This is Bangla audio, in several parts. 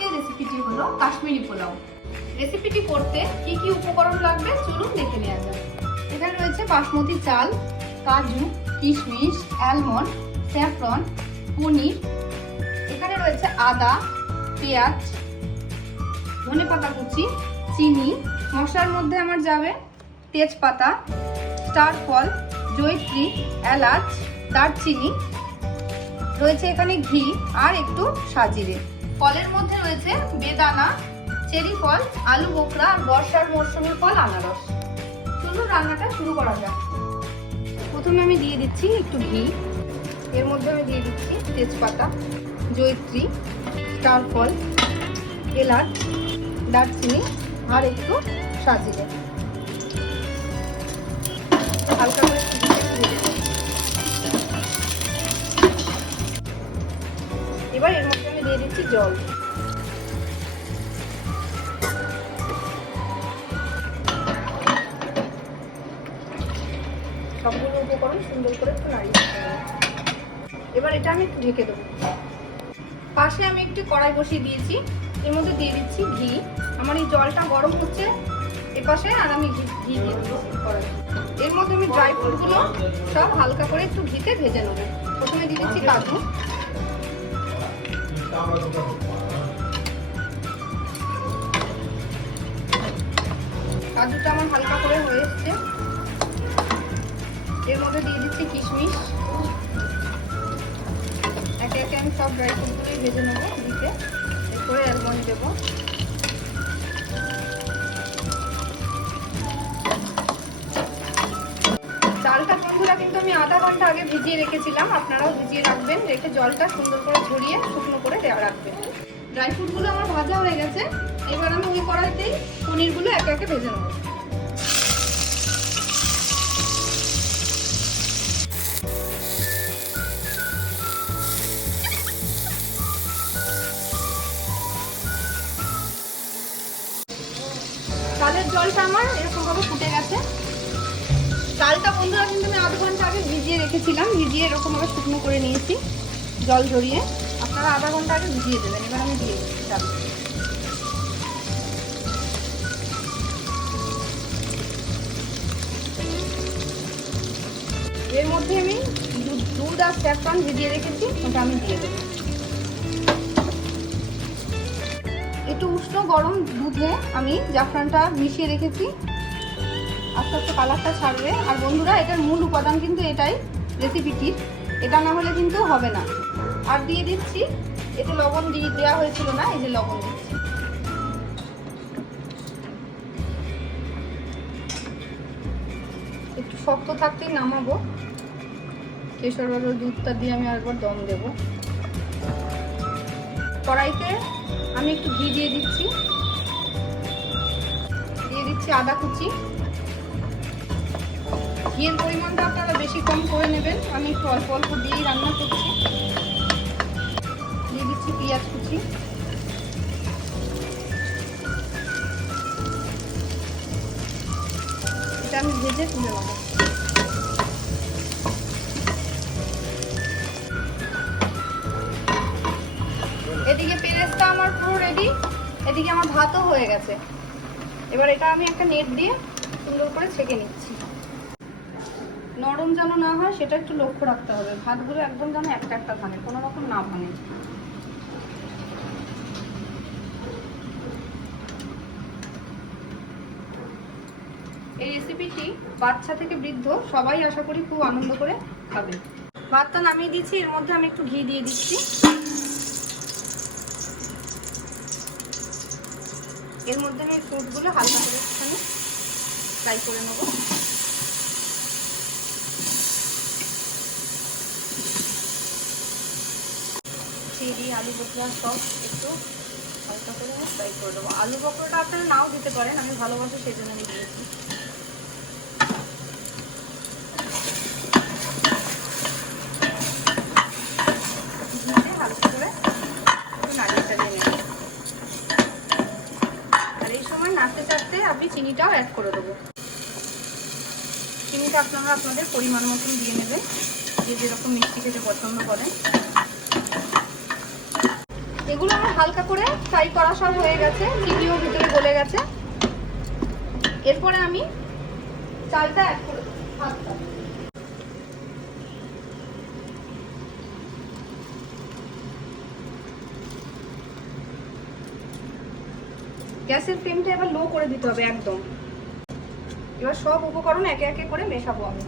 আজকের রেসিপিটি হলো কাশ্মীরি পোলাও। রেসিপিটি করতে কি কি উপকরণ লাগবে চলুন দেখে নেওয়া যাক। এখানে রয়েছে বাসমতি চাল, কাজু, কিশমিশ, অ্যালমন্ড, স্যাফরন, পনির। এখানে রয়েছে আদা, পেঁয়াজ, ধনেপাতা কুচি, চিনি। মশলার মধ্যে আমার যাবে তেজপাতা, স্টার ফল, জয়িত্রী, এলাচ, দারচিনি। রয়েছে এখানে ঘি আর একটু সাজিরে। ফলের মধ্যে রয়েছে বেদানা, চেরি ফল, আলু বোখরা আর বর্ষার মরশুমের ফল আনারস। চলুন রান্নাটা শুরু করা যাক। প্রথমে আমি দিয়ে দিচ্ছি একটু ঘি। এর মধ্যে আমি দিয়ে দিচ্ছি তেজপাতা, জয়িত্রী, স্টার ফল, এলাচ, দারচিনি আর একটু সাজিরে। হালকা করে এবার এর মধ্যে আমি দিয়ে দিচ্ছি জল। সবগুলো উপকরণ সুন্দর করে একটু নাড়িয়ে দিতে হবে। এবার এটা আমি একটু ঢেকে দেবো। পাশে আমি একটু কড়াই বসিয়ে দিয়েছি, এর মধ্যে দিয়ে দিচ্ছি ঘি। আমার এই জলটা গরম হচ্ছে এপাশে, আর আমি ঘি দিয়ে দিচ্ছি কড়াই। এর মধ্যে আমি ড্রাই ফ্রুটগুলো সব হালকা করে একটু ঘিতে ভেজে নেবো। প্রথমে দিয়ে দিচ্ছি কাজু, কাজুটা আমার হালকা করে হয়ে এসছে। এর মধ্যে দিয়ে দিচ্ছি কিশমিশ। একে একে আমি সব ড্রাই ফ্রুটগুলোই ভেজে নেবো দিতে। এরপরে অ্যালমন্ড দেবো। চালটা বন্ধুরা কিন্তু আমি আধা ঘন্টা আগে ভিজিয়ে রেখেছিলাম, আপনারাও ভিজিয়ে রাখবেন। রেখে জলটা সুন্দর করে ঝরিয়ে শুকনো করে রাখবেন। ড্রাই ফ্রুটগুলো আমার ভাজা হয়ে গেছে। এবার আমি ওই কড়াইতেই পনিরগুলো একে একে ভেজে নেবো। চালের জলটা আমার এরকম ভাবে ফুটে গেছে। চালটা বন্ধুরা কিন্তু আমি আধ ঘন্টা আগে ভিজিয়ে রেখেছিলাম, ভিজিয়ে এরকম ভাবে শুকনো করে নিয়েছি জল ঝরিয়ে। আপনারা আধা ঘন্টা আগে ভিজিয়ে দেবেন। এবার আমি দিয়ে দিচ্ছি চাল। এর মধ্যে আমি দুধ আর স্যাফরন ভিজিয়ে রেখেছি, ওটা আমি দিয়ে দেবো। একটু উষ্ণ গরম দুধে আমি জাফরানটা মিশিয়ে রেখেছি, আস্তে আস্তে কালারটা ছাড়বে। আর বন্ধুরা এটার মূল উপাদান কিন্তু এটাই রেসিপিটির, এটা না হলে কিন্তু হবে না। আর দিয়ে দিচ্ছি, এতে লবণ দেওয়া হয়েছিল না, এই যে লবণ দিচ্ছি। একটু শক্ত থাকতেই নামাবো। কেশর বাদাম দুধটা দিয়ে আমি আরেকবার দম দেব। কড়াইতে আমি একটু ঘি দিয়ে দিচ্ছি, দিয়ে দিচ্ছি আদা কুচি। ঘিয়ের পরিমাণটা আপনারা বেশি কম করে নেবেন, আমি একটু অল্প অল্প দিয়েই রান্না করছি। দিয়ে দিচ্ছি পেঁয়াজ কুচি, এটা আমি ভেজে তুলে নেবো। এদিকে পেঁয়াজটা আমার পুরো রেডি, এদিকে আমার ভাতও হয়ে গেছে। এবার এটা আমি একটা নেট দিয়ে সুন্দর করে ছেঁকে নিচ্ছি। নরম যেন না হয় সেটা একটু লক্ষ্য রাখতে হবে। ভাতগুলো একদম যেন একটা একটা ভাঙে, কোনো রকম না ভাঙে। এই রেসিপিটি বাচ্চা থেকে বৃদ্ধ সবাই আশা করি খুব আনন্দ করে খাবে। ভাতটা নামিয়ে দিচ্ছি, এর মধ্যে আমি একটু ঘি দিয়ে দিচ্ছি। এর মধ্যে আমি ফ্রুটগুলো হালকা করে একটুখানি ফ্রাই করে নেব। চেরি, আলু বোখরা সব একটু হালকা করে ফ্রাই করে দেবো। আলু বোখরাটা আপনারা নাও দিতে পারেন, আমি ভালোবাসি সেই জন্য আমি দিয়েছি। হালকা করে একটু নাড়িয়ে চাড়িয়ে নেব। আর এই সময় নাড়তে চাড়তে আমি চিনিটাও অ্যাড করে দেবো। চিনিটা আপনারা আপনাদের পরিমাণ মতন দিয়ে নেবেন, যে যেরকম মিষ্টি খেতে পছন্দ করেন। এগুলো আমার হালকা করে ফ্রাই করা সব হয়ে গেছে, চিনিও ভিতরে গলে গেছে। এরপরে আমি চালটা অ্যাড করে দেবো, ভাতটা। গ্যাসের ফ্লেমটা এবার লো করে দিতে হবে একদম। এবার সব উপকরণ একে একে করে মেশাবো আমি।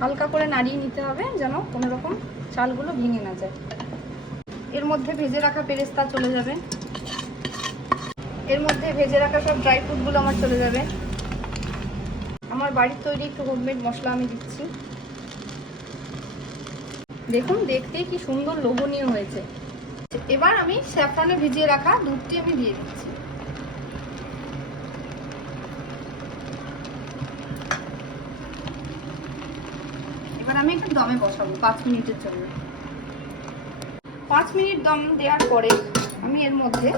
হালকা করে নাড়িয়ে নিতে হবে যেন কোনো রকম চালগুলো ভেঙে না যায়। এর মধ্যে ভেজে রাখা পেরেস্তা চলে যাবে, এর মধ্যে ভেজে রাখা সব ড্রাই ফ্রুটগুলো আমার চলে যাবে। আমার বাড়ির তৈরি একটু হোমমেড মশলা আমি দিচ্ছি। দেখুন দেখতে কি সুন্দর লোভনীয় হয়েছে। এবার আমি স্যাফরনে ভিজিয়ে রাখা দুধটি আমি দিয়ে দিচ্ছি। এবার আমি একটু দমে বসাবো 5 মিনিটের জন্য। 5 মিনিট দম দেওয়ার পরে আমি এর মধ্যে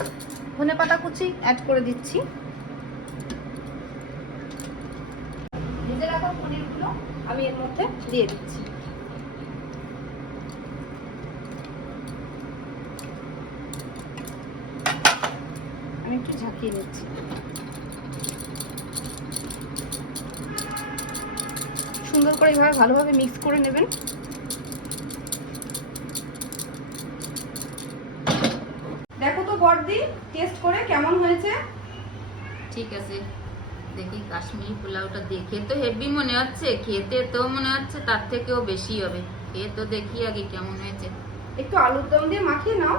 ধনেপাতা কুচি অ্যাড করে দিচ্ছি। ভেজে রাখা পনিরগুলো আমি এর মধ্যে দিয়ে দিচ্ছি। আমি একটু ঝাঁকিয়ে নিচ্ছি। সুন্দর করে এইভাবে ভালোভাবে মিক্স করে নেবেন। দেখো তো বড়দি টেস্ট করে কেমন হয়েছে। ঠিক আছে, দেখি কাশ্মীরি পোলাওটা দেখে তো হেভি মনে হচ্ছে, খেতে তো মনে হচ্ছে তার থেকেও বেশি হবে। খেয়ে তো দেখি আগে কেমন হয়েছে। একটু আলুর দম দিয়ে মাখিয়ে নাও।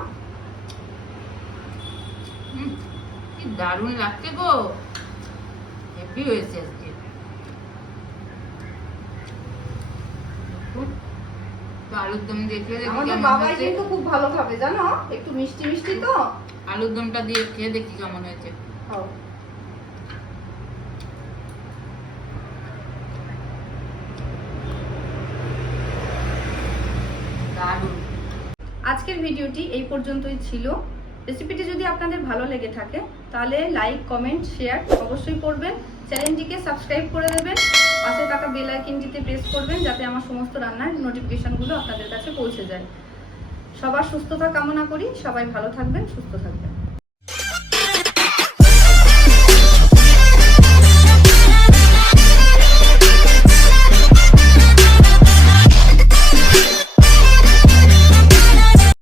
কি দারুণ লাগছে গো, হেভি হয়েছে আজকে। তো আলুর দম দেখে দেখি আমাদের কেমন বাবাই হয়েছে। কিন্তু খুব ভালো খাবে জানো, একটু মিষ্টি মিষ্টি তো। আলুর দমটা দিয়ে খেয়ে দেখি কেমন হয়েছে। খাও। দারুণ। আজকের ভিডিওটি এই পর্যন্তই ছিল। রেসিপিটি যদি আপনাদের ভালো লেগে থাকে তাহলে লাইক, কমেন্ট, শেয়ার অবশ্যই করবেন। চ্যানেলটিকে সাবস্ক্রাইব করে দেবেন, পাশে থাকা বেল আইকনটিতে প্রেস করবেন যাতে আমার সমস্ত রান্নার নোটিফিকেশনগুলো আপনাদের কাছে পৌঁছে যায়। সবার সুস্থতা কামনা করি, সবাই ভালো থাকবেন, সুস্থ থাকবেন।